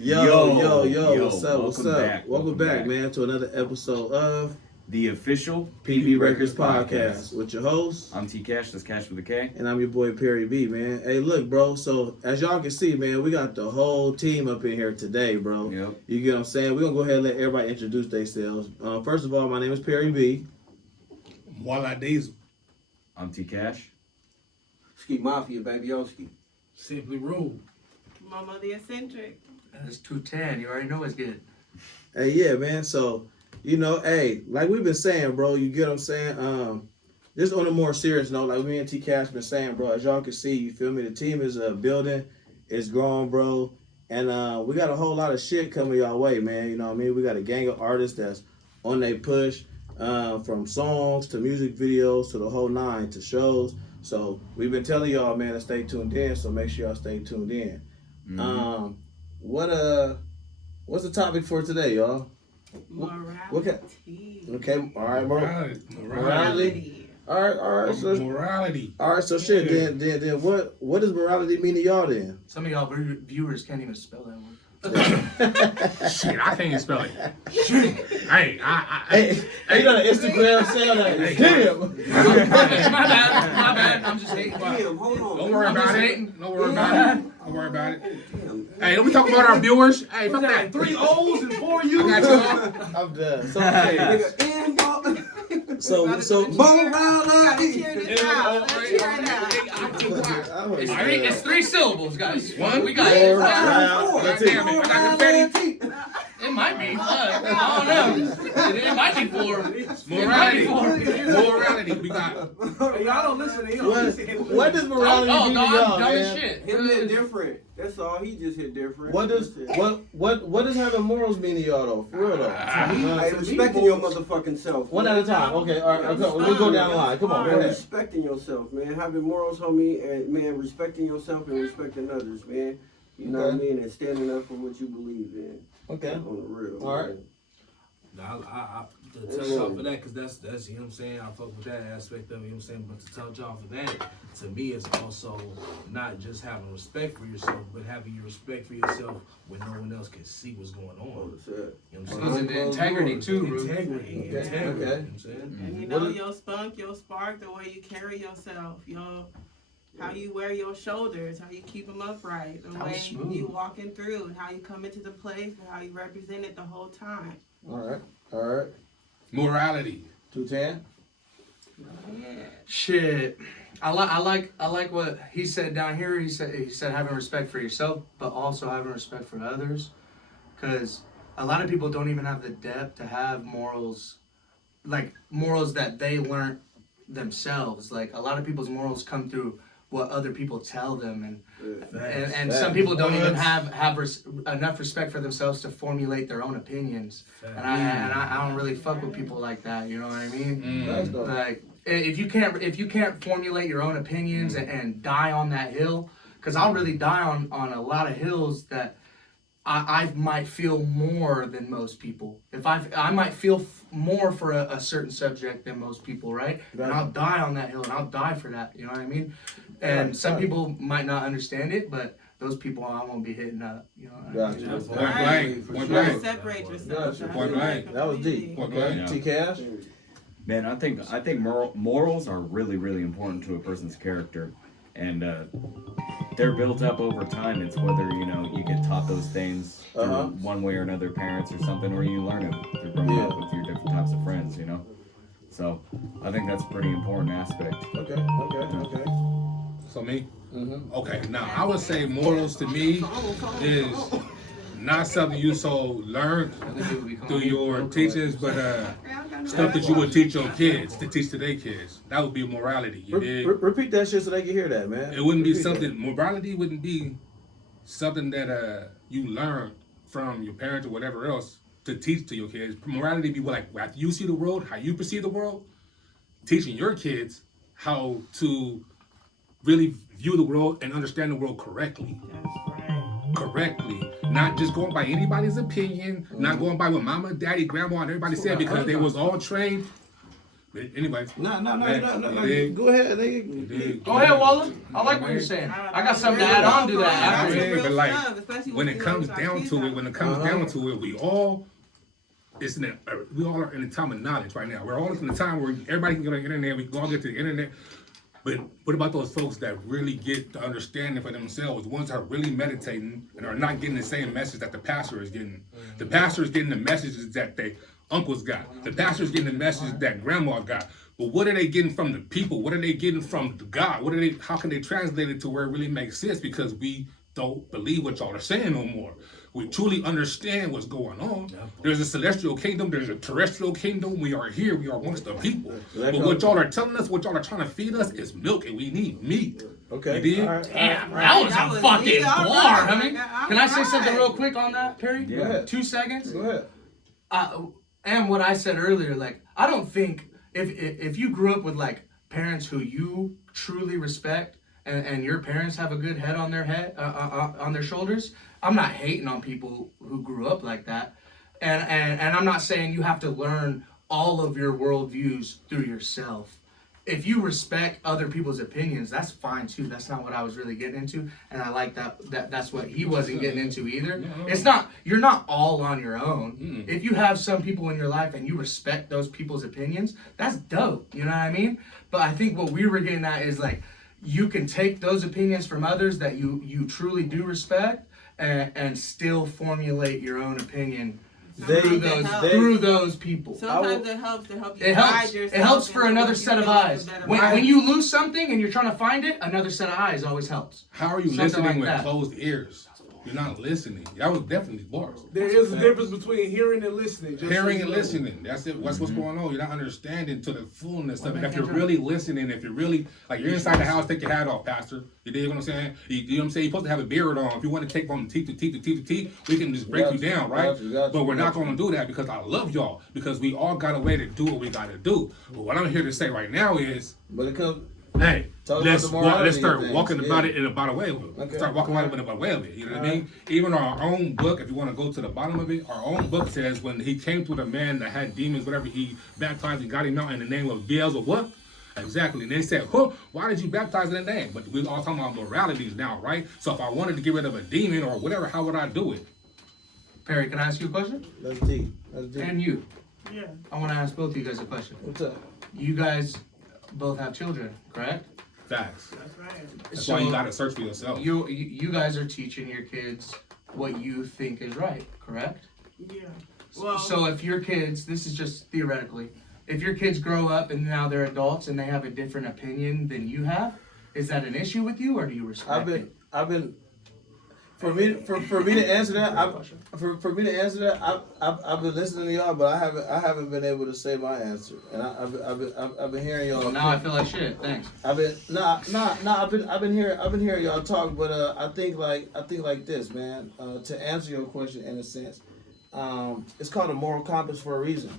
Yo, what's up? What's up? Welcome back, man, to another episode of the official PB Records Podcast with your host. I'm T Cash, that's Cash with a K. And I'm your boy Perry B, man. Hey, look, bro. So, as y'all can see, man, we got the whole team up in here today, bro. Yep. You get what I'm saying? We're going to go ahead and let everybody introduce themselves. First of all, my name is Perry B. Wallah Diesel. I'm T Cash. SkiMafia BabyOski. Simply Rude. Momo The Eccentric. That's 210. You already know it's good. Hey, yeah, man. So, hey, like we've been saying, bro, you get what I'm saying? Just on a more serious note, like me and T Cash been saying, bro, as y'all can see, you feel me? The team is building, it's growing, bro. And we got a whole lot of shit coming y'all way, man. You know what I mean? We got a gang of artists that's on their push, from songs to music videos to the whole nine to shows. So we've been telling y'all, man, to stay tuned in. So make sure y'all stay tuned in. Mm-hmm. What's the topic for today, y'all? Morality. Okay, all right, bro. Morality. All right. So morality. All right, so shit. Then what does morality mean to y'all then? Some of y'all viewers can't even spell that word. Shit, I can't even spell it. Shit. Hey, you know the Instagram sound like, damn. My bad. I'm just hating. Hold on. Don't worry about it. Don't worry about it. Hey, don't we talk about our viewers? Hey, fuck that. 3 O's and 4 U's. I got y'all. I'm done. So, Morality. It's 3 syllables, guys. One. We got it. That's it. Damn it. I got confetti. It might be. I don't know. It might be 4. Morality. We got. Y'all don't listen to him. What does morality mean to y'all, dumb as man? shit. Him hit different. That's all. He just hit different. What does having morals mean to y'all though? For real though. Hey, respecting your motherfucking self. One at a time. Okay, all right. We'll go down the line. Come on, go ahead. Respecting yourself, man. Having morals, homie, and man, respecting yourself and respecting others, man. You know what I mean? And standing up for what you believe in. Okay. On the real. All right. I to tell y'all for that, because that's you know what I'm saying, I fuck with that aspect of it, you know what I'm saying, but to tell y'all for that, to me, it's also not just having respect for yourself, but having your respect for yourself when no one else can see what's going on. You know what I'm saying? It's integrity too, bro. Integrity. Okay. You know what I'm saying? And you know your spunk, your spark, the way you carry yourself, how you wear your shoulders, how you keep them upright, the way you walking through, and how you come into the place, and how you represent it the whole time. All right. Morality. 210. Yeah. Shit. I like what he said down here. He said having respect for yourself, but also having respect for others, because a lot of people don't even have the depth to have morals, like morals that they learned themselves. Like a lot of people's morals come through what other people tell them, and some people don't even have enough respect for themselves to formulate their own opinions. And I don't really fuck with people like that. You know what I mean? Like if you can't formulate your own opinions and die on that hill, because I'll really die on a lot of hills that I might feel more than most people. If I might feel more for a certain subject than most people, right? And I'll die on that hill, and I'll die for that. You know what I mean? And some people might not understand it, but those people I won't be hitting up. You know what I mean? Point blank. Separate yourself. Point blank. That was deep. Point blank. T Cash. Man, I think morals are really, really important to a person's character. And they're built up over time. It's whether, you get taught those things through one way or another, parents or something, or you learn it through growing up with your different types of friends, So I think that's a pretty important aspect. Okay. So me? Mm-hmm. Okay, now I would say morals to me is not something you learn through your teachings, but stuff that you would teach your kids to teach to their kids. That would be morality. Repeat that shit so they can hear that, man. It wouldn't be something. Morality wouldn't be something that you learn from your parents or whatever else to teach to your kids. Morality be like after you see the world, how you perceive the world, teaching your kids how to really view the world and understand the world correctly. Correctly. Not just going by anybody's opinion, not going by what mama, daddy, grandma, and everybody said, because they was all trained But anyway. No. dig? Go ahead, nigga. Dig? Go ahead, Wallah. I like what you're saying. I got something to add on to that. Yeah, After. but like when it comes down to it, we all are in a time of knowledge right now. We're all in a time where everybody can get on the internet. We can all get to the internet. But what about those folks that really get the understanding for themselves? The ones that are really meditating and are not getting the same message that the pastor is getting. The pastor is getting the messages that their uncles got. The pastor is getting the message that grandma got. But what are they getting from the people? What are they getting from God? How can they translate it to where it really makes sense? Because we don't believe what y'all are saying no more. We truly understand what's going on. There's a celestial kingdom, there's a terrestrial kingdom. We are here, we are amongst the people. But what y'all are telling us, what y'all are trying to feed us is milk, and we need meat. Okay. You did? Damn, that was a fucking bar, honey. Can I say something real quick on that, Perry? Go ahead. 2 seconds? Go ahead. And what I said earlier, like, I don't think if you grew up with like parents who you truly respect and your parents have a good head on their shoulders, I'm not hating on people who grew up like that, and I'm not saying you have to learn all of your worldviews through yourself. If you respect other people's opinions, that's fine too. That's not what I was really getting into, and I like that's what he wasn't getting into either. It's not, you're not all on your own. If you have some people in your life and you respect those people's opinions, that's dope. You know what I mean? But I think what we were getting at is like, you can take those opinions from others that you truly do respect and still formulate your own opinion through those people. Sometimes it helps to help you It guide helps. yourself. It helps for into another what you set of feel is a eyes. better When life. you lose something and you're trying to find it, another set of eyes always helps. How are you Something listening like with that. closed ears? You're not listening. That was definitely bars. There is a difference between hearing and listening. Just Hearing so and you know. listening. That's it. That's what's going on. You're not understanding to the fullness of it. If you're really listening, if you're really, like, you're inside the house, take your hat off, Pastor. You dig what I'm saying? You know what I'm saying? You're supposed to have a beard on. If you want to take from teeth to teeth to teeth to teeth, we can just break you down, right? But we're not going to do that because I love y'all. Because we all got a way to do what we got to do. But what I'm here to say right now is, But it comes. hey, Talk let's about the morality let's start things, walking yeah. about it in about a way of it. Okay. Start walking about it in a way of it. You know what I mean? Even our own book, if you want to go to the bottom of it, our own book says when he came to the man that had demons, whatever, he baptized and got him out in the name of Beelzebub. What? Exactly. And they said, huh, why did you baptize in that name? But we're all talking about moralities now, right? So if I wanted to get rid of a demon or whatever, how would I do it? Perry, can I ask you a question? That's deep. That's deep. And you. Yeah. I want to ask both of you guys a question. What's up? You guys both have children, correct? Facts. That's right. That's why you got to search for yourself. You guys are teaching your kids what you think is right, correct? Yeah. Well, So if your kids, this is just theoretically, if your kids grow up and now they're adults and they have a different opinion than you have, is that an issue with you or do you respect it? For me to answer that, I've been listening to y'all, but I haven't been able to say my answer, and I've been hearing y'all. Well, now I feel like shit. Thanks. I've been hearing y'all talk, but I think like this, man. To answer your question in a sense, it's called a moral compass for a reason.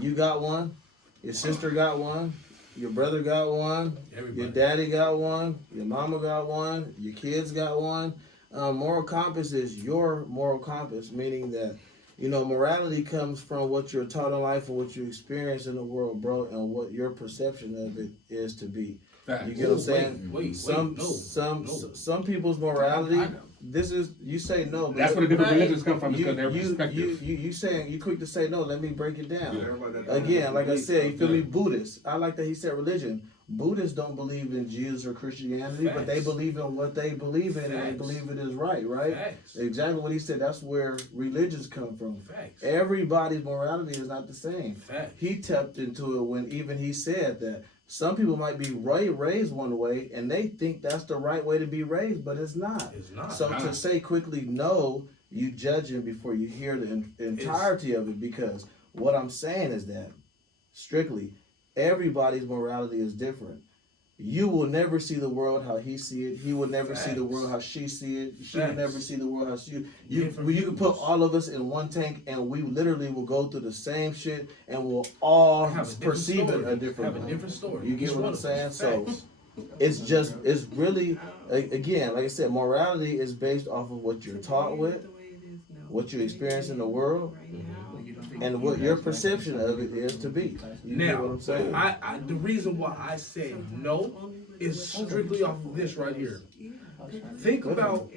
You got one, your sister got one, your brother got one, your daddy got one, your mama got one, your kids got one. Moral compass is your moral compass, meaning that, you know, morality comes from what you're taught in life and what you experience in the world, bro, and what your perception of it is to be. Facts. You get what I'm saying? Some people's morality. This is, you say no. But That's where the different religions come from, because they're you perspective. you saying, you quick to say no. Let me break it down. Yeah. Again, like I said, you feel me? Buddhists. I like that he said religion. Buddhists don't believe in Jesus or Christianity, but they believe in what they believe in, and they believe it is right, right? Facts. Exactly what he said. That's where religions come from. Facts. Everybody's morality is not the same. Facts. He tapped into it when even he said that some people might be raised one way, and they think that's the right way to be raised, but it's not. It's not. So to say quickly no, you judging before you hear the entirety of it, because what I'm saying is that strictly everybody's morality is different. You will never see the world how he see it. He will never see the world how she see it. She will never see the world how she. You can put all of us in one tank, and we literally will go through the same shit, and we'll all perceive it a different way. Have a different story. You get what I'm saying? So it's really, again, like I said, morality is based off of what you're taught with, what you experience in the world. and what your perception of it is to be. You get what Now, I'm saying? the reason why I said no is strictly off of this right here. Think about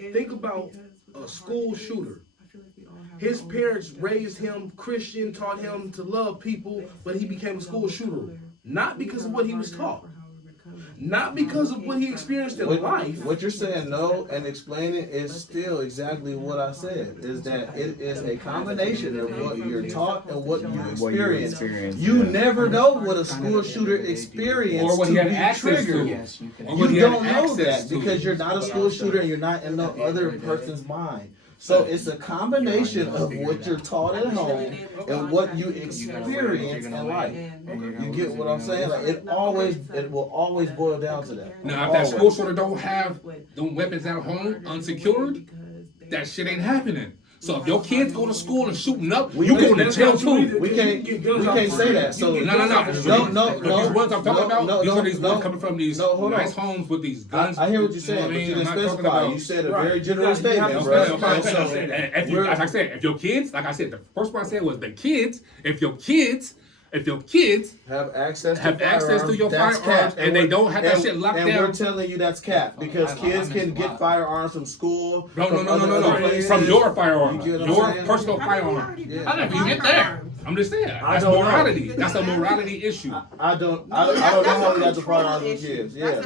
a school shooter. His parents raised him Christian, taught him to love people, but he became a school shooter. Not because of what he was taught. Not because of what he experienced in life. What you're saying, no, and explaining is still exactly what I said. Is that it is a combination of what you're taught and what you experience. You never know what a school shooter experienced Or what he to had be access triggered. to. You don't know that because you're not a school shooter and you're not in no other person's mind. So it's a combination of what you're taught at home and what you experience in life. You get what I'm saying? Like it will always boil down to that. Now, if that school shooter don't have the weapons at home unsecured, that shit ain't happening. So if your kids go to school and shooting up, you going to jail too. We can't say that. So No. These ones I'm talking about, these are these ones coming from these nice homes with these guns. I hear what you're saying, but you didn't specify. You said a very general statement, bro. Like I said, if your kids, like I said, the first one I said was the kids. If your kids have access to your firearms and they don't have that shit locked down. And we're telling you that's cap because kids can get firearms from school. No. From your firearm. Your personal firearm. Yeah. How did you get there? I'm just saying. That's morality. That's a morality issue. I don't know how we got the firearms with kids. Yeah.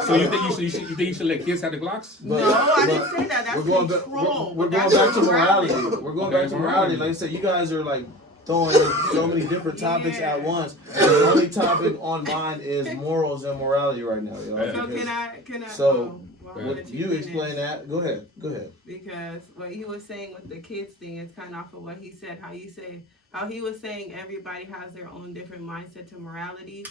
So you think you should let kids have the Glocks? No, I didn't say that. That's control. We're going back to morality. We're going back to morality. Like I said, you guys are like throwing in so many different topics at once. And the only topic on mine is morals and morality right now. You know? So can I? So well, you explain that. Go ahead. Because what he was saying with the kids thing is kind of off of what he said. How he was saying everybody has their own different mindset to morality.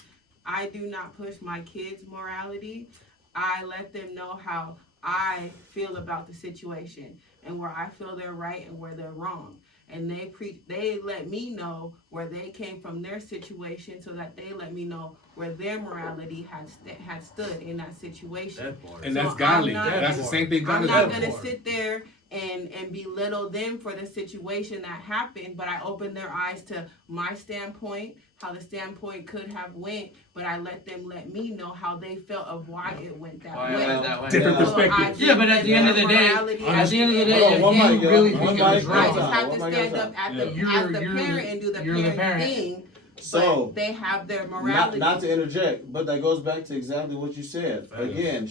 I do not push my kids' morality. I let them know how I feel about the situation and where I feel they're right and where they're wrong. And they let me know where they came from their situation so that they let me know where their morality had stood in that situation. And that's godly. That's the same thing God I'm is. not going to sit there and belittle them for the situation that happened, but I opened their eyes to my standpoint, how the standpoint could have went, but I let me know how they felt of why it went that way. Different perspective. Yeah, but at the end of the day, if you really think it was I wrong, just have to stand up as the parent and do the parent thing. So they have their morality. Not to interject, but that goes back to exactly what you said. Again,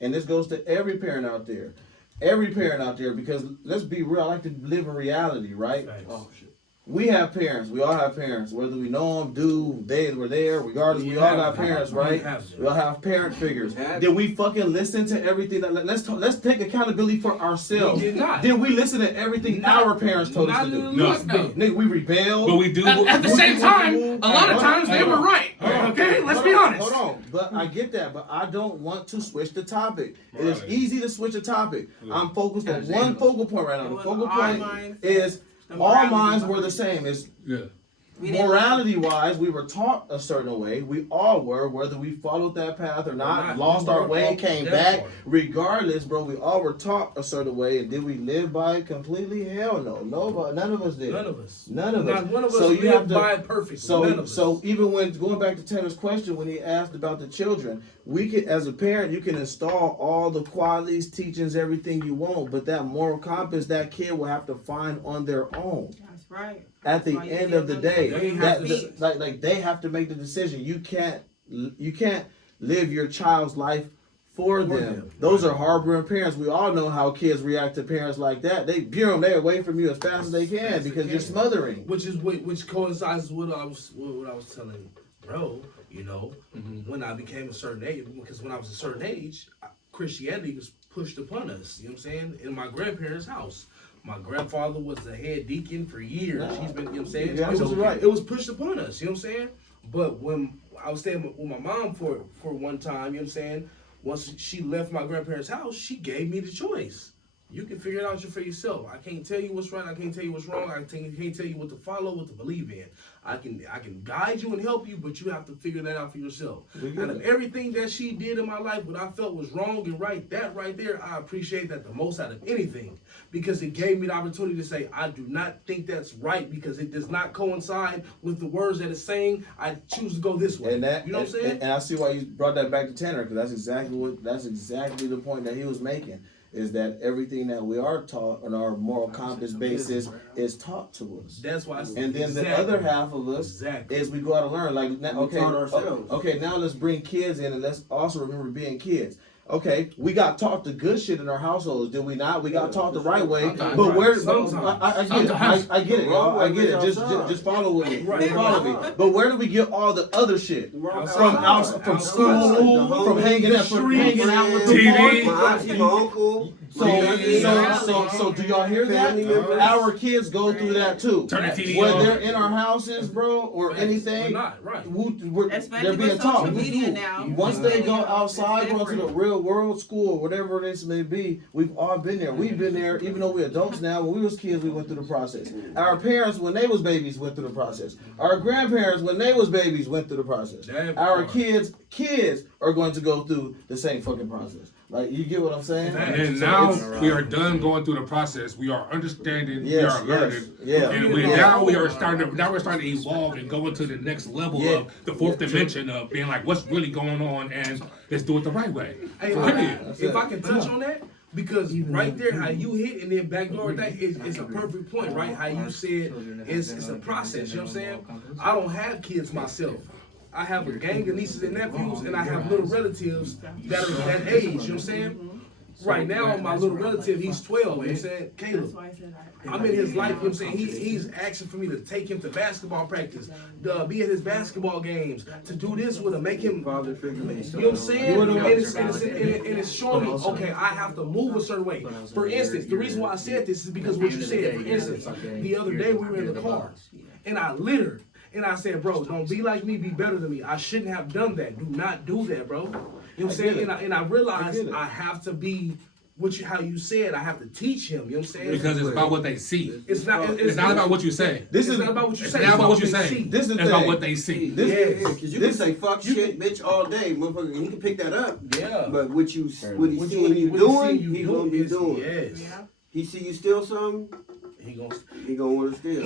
and this goes to every parent out there. Because let's be real, I like to live in reality, right? Oh, shit. We have parents. We all have parents. Whether we know them, they were there. Regardless, we all got parents, right? We all have parent figures. Did we fucking listen to everything? Let's take accountability for ourselves. We did not. Did we listen to everything our parents told us to do? No. Nigga, we rebelled. But we do. At the same time, a lot of times they were right. Okay, let's be honest. Hold on. But I get that. But I don't want to switch the topic. It is easy to switch a topic. I'm focused on one focal point right now. The focal point is all minds were the same. It's morality wise, we were taught a certain way. We all were, whether we followed that path or not, lost our way, came back. Regardless, bro, we all were taught a certain way. And did we live by it completely? Hell no. Nobody, none of us did. None of us. Not one of us so lived by it perfectly. So even when going back to Tanner's question, when he asked about the children, we can, as a parent, you can install all the qualities, teachings, everything you want, but that moral compass that kid will have to find on their own. That's right. At the end of the day, they have to make the decision. You can't live your child's life for them. Those are harboring parents. We all know how kids react to parents like that. They they're away from you as fast as they can because you're smothering. Which coincides with what I was telling bro. You know, when I became a certain age, because when I was a certain age, Christianity was pushed upon us. You know what I'm saying? In my grandparents' house. My grandfather was the head deacon for years. He's been, you know what I'm saying? It was pushed upon us, you know what I'm saying? But when I was staying with my mom for one time, you know what I'm saying? Once she left my grandparents' house, she gave me the choice. you can figure it out for yourself. I can't tell you what's right. I can't tell you what's wrong. I can't tell you what to follow, what to believe in. I can guide you and help you, but you have to figure that out for yourself. Out of everything that she did in my life, what I felt was wrong and right, that right there, I appreciate that the most out of anything, because it gave me the opportunity to say, I do not think that's right because it does not coincide with the words that it's saying. I choose to go this way. And that, you know what I'm saying? And I see why you brought that back to Tanner, because that's exactly the point that he was making. Is that everything that we are taught on our moral compass basis is taught to us. That's why I said, and then the other half of us is we go out and learn. Like, okay, now let's bring kids in and let's also remember being kids. Okay, we got taught the good shit in our households, did we not? We got taught the right way, but where? I get it, y'all. I get it. Just follow with me. Follow me. But where do we get all the other shit from school, from hanging out with TV, my auntie, my uncle. So do y'all hear that? Our kids go through that too. Whether they're in our houses, bro, or anything, they're being taught. Once they go outside, go into the real world, school, whatever this may be, we've all been there. We've been there, even though we're adults now. When we was kids, we went through the process. Our parents, when they was babies, went through the process. Our grandparents, when they was babies, went through the process. Our kids are going to go through the same fucking process. Like, you get what I'm saying? And then now we are done going through the process. We are understanding. We are learning. And now we're starting to evolve and go into the next level of the fourth dimension of being like, what's really going on, and let's do it the right way. Hey, if I can touch on that, because right there, how you hit and then backdoor that is a perfect point, right? How you said it's a process. You know what I'm saying? I don't have kids myself. I have a gang of nieces and nephews, and I have little relatives that are that age, you know what I'm saying? Right now, my little relative, he's 12, you know what I'm saying? Caleb. I'm in his life, you know what I'm saying? He's asking for me to take him to basketball practice, to be at his basketball games, to do this with him, make him, you know what I'm saying? And it's showing me, okay, I have to move a certain way. For instance, the reason why I said this is because what you said. For instance, the other day we were in the car, and I littered. And I said, bro, don't be like me, be better than me. I shouldn't have done that. Do not do that, bro. You know what I'm saying? And I realized I have to be how you said, I have to teach him. You know what I'm saying? Because it's about what they see. It's not about what you say. It's not about what you say. It's not about what you say. This is about what they see. Because you can say fuck shit, bitch all day, motherfucker, and he can pick that up. Yeah. But what he's seeing you doing, he's gonna be doing. Yes. He see you steal something, he gonna want to steal.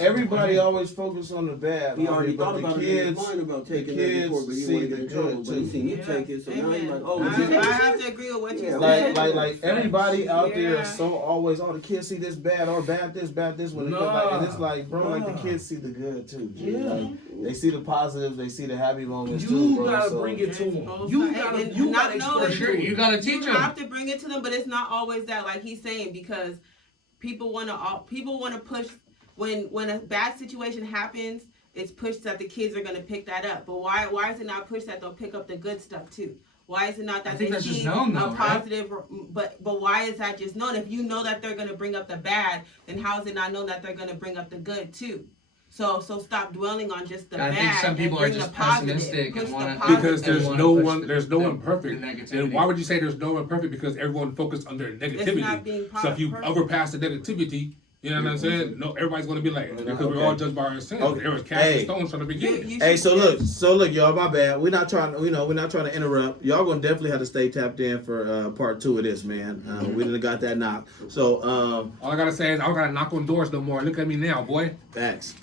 Everybody always focus on the bad. He already thought about it in his mind about taking that before, but he wanted to get in trouble. But he seen you take it, so now he's like, oh, I have to agree with what you said. Like everybody out there is so always, the kids see this bad or bad this when they come back, and it's like, bro, like the kids see the good too. Like, they see the positives, they see the happy moments too. You gotta bring it to them. You gotta express it. You gotta teach them. You have to bring it to them, but it's not always that. Like he's saying, because people want to push when a bad situation happens, it's pushed that the kids are going to pick that up. But why is it not pushed that they'll pick up the good stuff too? Why is it not that they see a positive? Right? But why is that just known? If you know that they're going to bring up the bad, then how is it not known that they're going to bring up the good too? So stop dwelling on just the bad. I think some people are just pessimistic and want to, because there's no one perfect. And why would you say there's no one perfect? Because everyone focused on their negativity. So if you overpass the negativity, you know what I'm saying? No, everybody's gonna be like, because we're all judged by our sins. There was cast and stones from the beginning. Hey, so look, y'all, my bad. We're not trying to interrupt. Y'all gonna definitely have to stay tapped in for part 2 of this, man. We done got that knock. So all I gotta say is I don't gotta knock on doors no more. Look at me now, boy. Facts.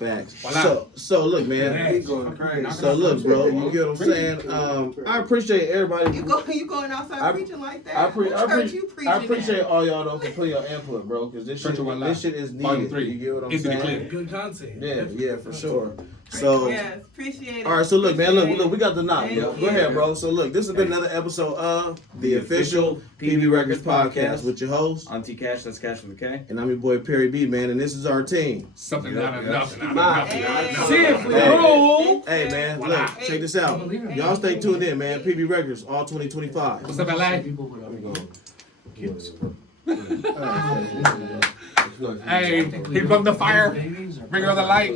So look, man. So look, bro. You get what I'm saying? I appreciate everybody. You going outside preaching like that? I appreciate all y'all though for putting your input, bro. Because this shit is needed. You get what I'm saying? Good content. Yeah, for sure. So yes, appreciate it. All right, so look, man, look, we got the knock. Go ahead, bro. So look, this has been another episode of the official PB Records podcast with your host, I'm T Cash, that's Cash with a K, and I'm your boy Perry B, man, and this is our team. Something out of nothing. Hey, man, look, check this out. Y'all stay tuned in, man. PB Records, all 2025. What's up, LA? Hey, he broke the fire. Bring her the light.